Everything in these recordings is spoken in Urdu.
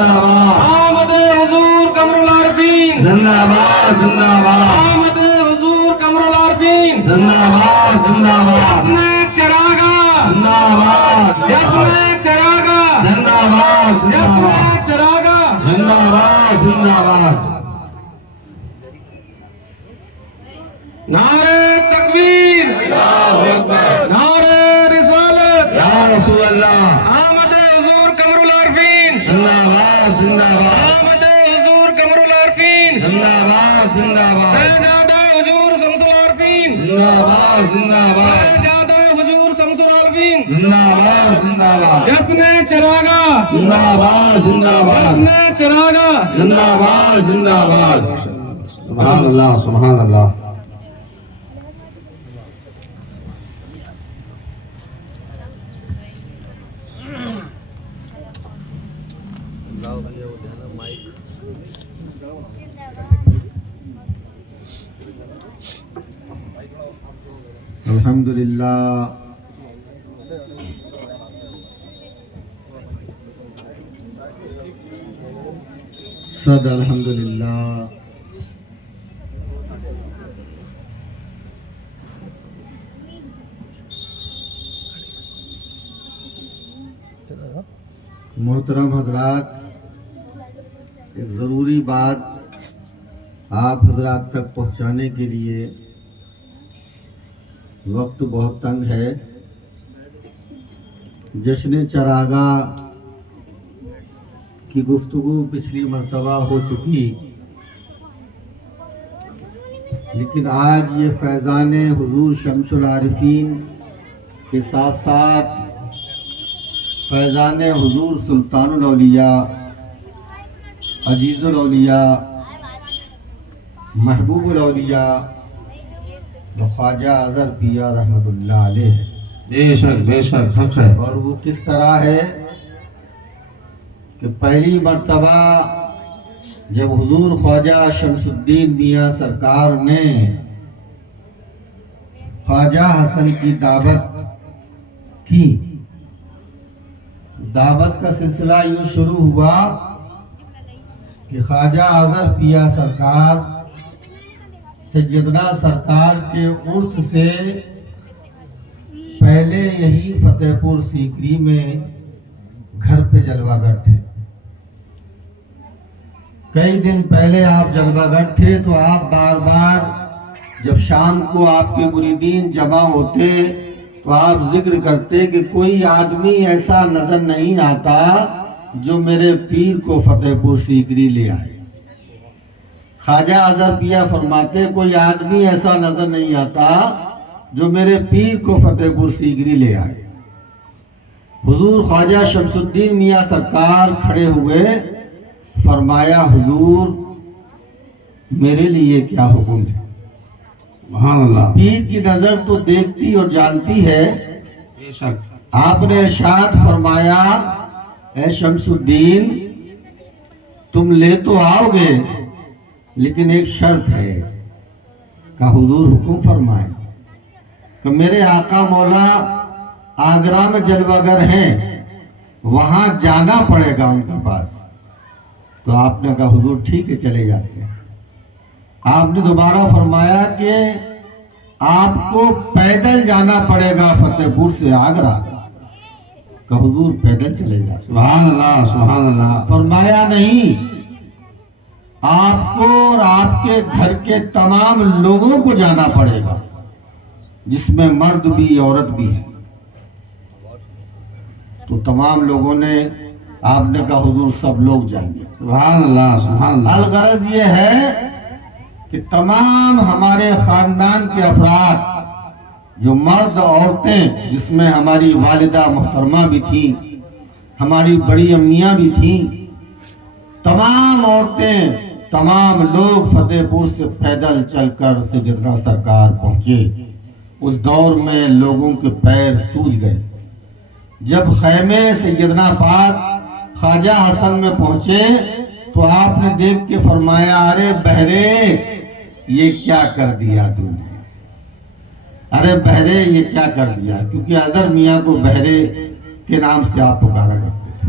زندہ باد آمد حضور قمر العارفین زندہ باد زندہ باد آمد حضور قمر العارفین زندہ باد زندہ باد جشن چراغا زندہ باد جشن چراغا زندہ باد جشن چراغا زندہ باد زندہ باد نعرہ تکبیر نعرہ رسالت یا رسول اللہ آمد حضور قمر العارفین زندہ باد زندہ باد آمد حضور قمر العارفین زندہ باد زندہ باد شہزادہ حضور شمس العارفین زندہ باد زندہ باد شہزادہ حضور شمس العارفین زندہ باد زندہ باد جشن چراغا زندہ باد زندہ باد جشن چراغا زندہ باد زندہ باد سبحان اللہ سبحان اللہ الحمدللہ صد الحمدللہ محترم حضرات، ایک ضروری بات آپ حضرات تک پہنچانے کے لیے وقت بہت تنگ ہے۔ جشن چراغا کی گفتگو پچھلی مرتبہ ہو چکی، لیکن آج یہ فیضان حضور شمس العارفین کے ساتھ ساتھ فیضان حضور سلطان الاولیاء، عزیز الاولیاء، محبوب الاولیاء خواجہ اظہر پیا رحمت اللہ علیہ بے شک حق ہے۔ اور وہ کس طرح ہے کہ پہلی مرتبہ جب حضور خواجہ شمس الدین میاں سرکار نے خواجہ حسن کی دعوت کی، دعوت کا سلسلہ یوں شروع ہوا کہ خواجہ اظہر پیا سرکار سیدنا سرکار کے عرس سے پہلے یہی فتح پور سیکری میں گھر پہ جلوہ گر تھے۔ کئی دن پہلے آپ جلوہ گر تھے تو آپ بار بار جب شام کو آپ کے مریدین جمع ہوتے تو آپ ذکر کرتے کہ کوئی آدمی ایسا نظر نہیں آتا جو میرے پیر کو فتح پور سیکری لے آئے۔ خواجہ اظہر پیا فرماتے کوئی آدمی ایسا نظر نہیں آتا جو میرے پیر کو فتح پور سیکری لے آئے۔ حضور خواجہ شمس الدین میاں سرکار کھڑے ہوئے، فرمایا حضور میرے لیے کیا حکم ہے؟ سبحان اللہ۔ پیر کی نظر تو دیکھتی اور جانتی ہے، بے شک۔ آپ نے ارشاد فرمایا اے شمس الدین تم لے تو آؤ گے لیکن ایک شرط ہے۔ کہ حضور حکم فرمائے کہ میرے آقا مولا آگرہ میں جلوہ گر ہیں، وہاں جانا پڑے گا ان کے پاس۔ تو آپ نے کہا حضور ٹھیک ہے چلے جاتے ہیں۔ آپ نے دوبارہ فرمایا کہ آپ کو پیدل جانا پڑے گا فتح پور سے آگرہ۔ کہ حضور پیدل چلے جاتے۔ سبحان اللہ سبحان اللہ۔ فرمایا نہیں، آپ کو اور آپ کے گھر کے تمام لوگوں کو جانا پڑے گا، جس میں مرد بھی عورت بھی ہے۔ تو تمام لوگوں نے، آپ نے کہا حضور سب لوگ جائیں گے۔ سبحان اللہ سبحان اللہ۔ الغرض یہ ہے کہ تمام ہمارے خاندان کے افراد جو مرد عورتیں، جس میں ہماری والدہ محترمہ بھی تھیں، ہماری بڑی امیاں بھی تھیں، تمام عورتیں، تمام لوگ فتح پور سے پیدل چل کر سیدنا سرکار پہنچے۔ اس دور میں لوگوں کے پیر سوج گئے۔ جب خیمے سیدنا پاک خواجہ حسن میں پہنچے تو آپ نے دیکھ کے فرمایا ارے بہرے یہ کیا کر دیا تم نے؟ ارے بہرے یہ کیا کر دیا؟ کیونکہ اظہر میاں کو بہرے کے نام سے آپ پکارا کرتے تھے۔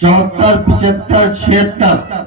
74, 75, 76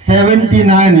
79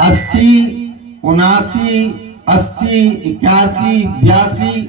80, 79, 80, 81, 82,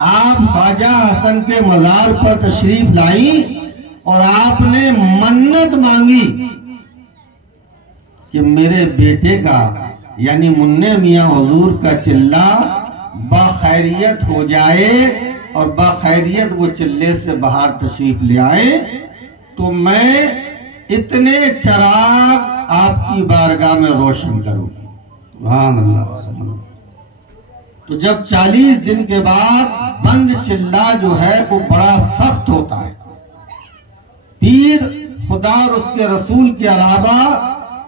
آپ خواجہ حسن کے مزار پر تشریف لائیں اور آپ نے منت مانگی کہ میرے بیٹے کا یعنی منع میاں حضور کا چلہ بخیریت ہو جائے اور بخیریت وہ چلے سے باہر تشریف لے آئے تو میں اتنے چراغ آپ کی بارگاہ میں روشن کروں گی۔ سبحان اللہ۔ تو جب 40 دن کے بعد بند چلہ جو ہے وہ بڑا سخت ہوتا ہے، پیر خدا اور اس کے رسول کے علاوہ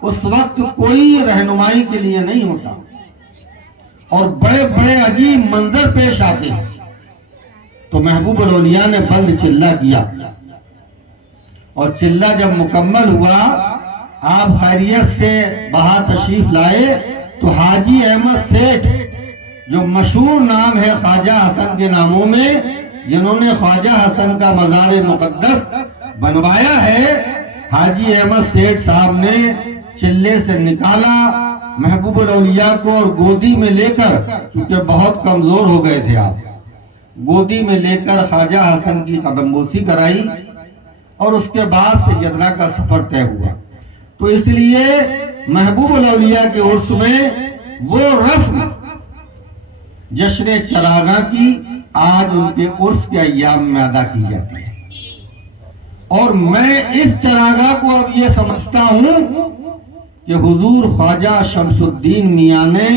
اس وقت کوئی رہنمائی کے لیے نہیں ہوتا اور بڑے بڑے عجیب منظر پیش آتے ہیں۔ تو محبوب الاولیاء نے بند چلہ کیا اور چلہ جب مکمل ہوا، آپ خیریت سے باہر تشریف لائے تو حاجی احمد سیٹھ جو مشہور نام ہے خواجہ حسن کے ناموں میں، جنہوں نے خواجہ حسن کا مزار مقدس بنوایا ہے، حاجی احمد سیٹھ صاحب نے چلے سے نکالا محبوب الاولیاء کو اور گودی میں لے کر، کیونکہ بہت کمزور ہو گئے تھے آپ، گودی میں لے کر خواجہ حسن کی قدم بوسی کرائی اور اس کے بعد سے سیدنا کا سفر طے ہوا۔ تو اس لیے محبوب الاولیاء کے عرس میں وہ رسم جشن چراغاں کی آج ان کے عرس کے ایام میں ادا کی جاتی ہے، اور میں اس چراغاں کو اب یہ سمجھتا ہوں کہ حضور خواجہ شمس الدین میاں نے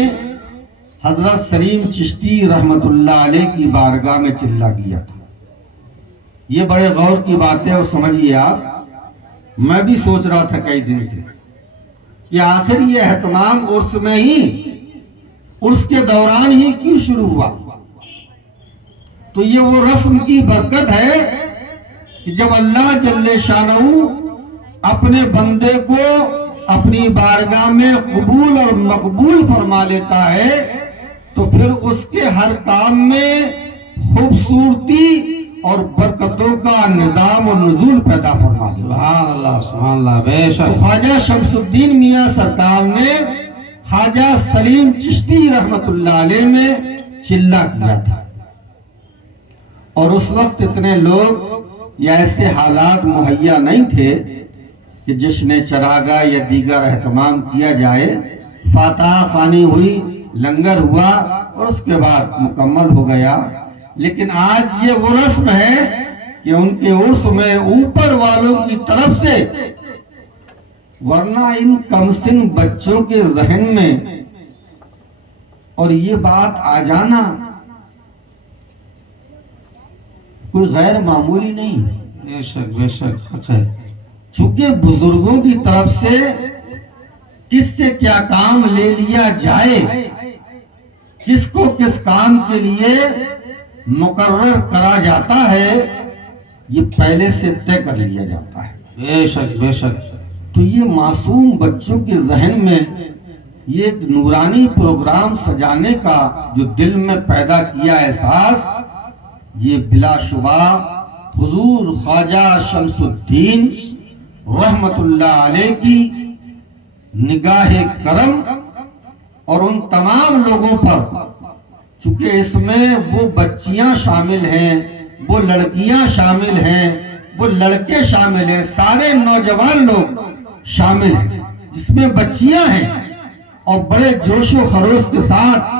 حضرت سلیم چشتی رحمت اللہ علیہ کی بارگاہ میں چلہ کیا تھا۔ یہ بڑے غور کی بات ہے اور سمجھیے آپ، میں بھی سوچ رہا تھا کئی دن سے کہ آخر یہ اہتمام عرس میں ہی، عرس کے دوران ہی کیوں شروع ہوا؟ تو یہ وہ رسم کی برکت ہے کہ جب اللہ جل شانہ اپنے بندے کو اپنی بارگاہ میں قبول اور مقبول فرما لیتا ہے تو پھر اس کے ہر کام میں خوبصورتی اور برکتوں کا نظام و نزول پیدا فرما دیتا ہے۔ سبحان اللہ، سبحان اللہ، بے تو شک۔ خواجہ شمس الدین میاں سرکار نے خواجہ سلیم چشتی رحمت اللہ علیہ میں چلہ کیا تھا، اور اس وقت اتنے لوگ یا ایسے حالات مہیا نہیں تھے کہ جشن چراغاں یا دیگر اہتمام کیا جائے۔ فاتحہ خوانی ہوئی، لنگر ہوا اور اس کے بعد مکمل ہو گیا، لیکن آج یہ وہ رسم ہے کہ ان کے عرس میں اوپر والوں کی طرف سے، ورنہ ان کمسن بچوں کے ذہن میں اور یہ بات آ جانا کوئی غیر معمولی نہیں ہے، بے شک، بے شک، حق ہے۔ چونکہ بزرگوں کی طرف سے کس سے کیا کام لے لیا جائے، کس کو کس کام کے لیے مقرر کرا جاتا ہے، یہ پہلے سے طے کر لیا جاتا ہے۔ بے شک، بے شک۔ تو یہ معصوم بچوں کے ذہن میں یہ ایک نورانی پروگرام سجانے کا جو دل میں پیدا کیا احساس، یہ بلا شبہ حضور خواجہ شمس الدین رحمت اللہ علیہ کی نگاہ کرم اور ان تمام لوگوں پر، چونکہ اس میں وہ بچیاں شامل ہیں، وہ لڑکیاں شامل ہیں، وہ لڑکے شامل ہیں، سارے نوجوان لوگ شامل ہیں، جس میں بچیاں ہیں، اور بڑے جوش و خروش کے ساتھ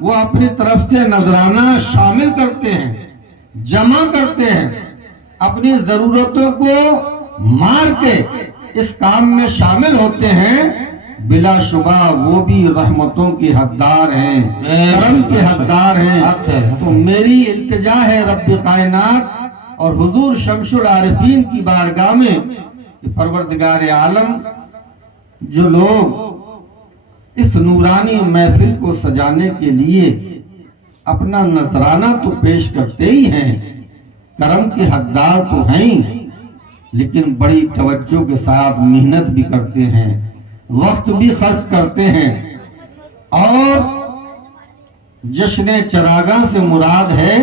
وہ اپنی طرف سے نذرانہ شامل کرتے ہیں، جمع کرتے ہیں، اپنی ضرورتوں کو مار کے اس کام میں شامل ہوتے ہیں۔ بلا شبہ وہ بھی رحمتوں کی حقدار ہیں، کرم کے حقدار ہیں۔ تو میری التجا ہے رب کائنات اور حضور شمس العارفین کی بارگاہ میں کہ پروردگار عالم، جو لوگ اس نورانی محفل کو سجانے کے لیے اپنا نذرانہ تو پیش کرتے ہی ہیں، کرم کے حقدار تو ہیں، لیکن بڑی توجہ کے ساتھ محنت بھی کرتے ہیں، وقت بھی خرچ کرتے ہیں، اور جشن چراغاں سے مراد ہے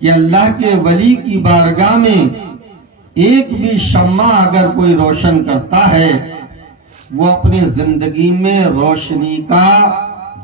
کہ اللہ کے ولی کی بارگاہ میں ایک بھی شمع اگر کوئی روشن کرتا ہے، وہ اپنی زندگی میں روشنی کا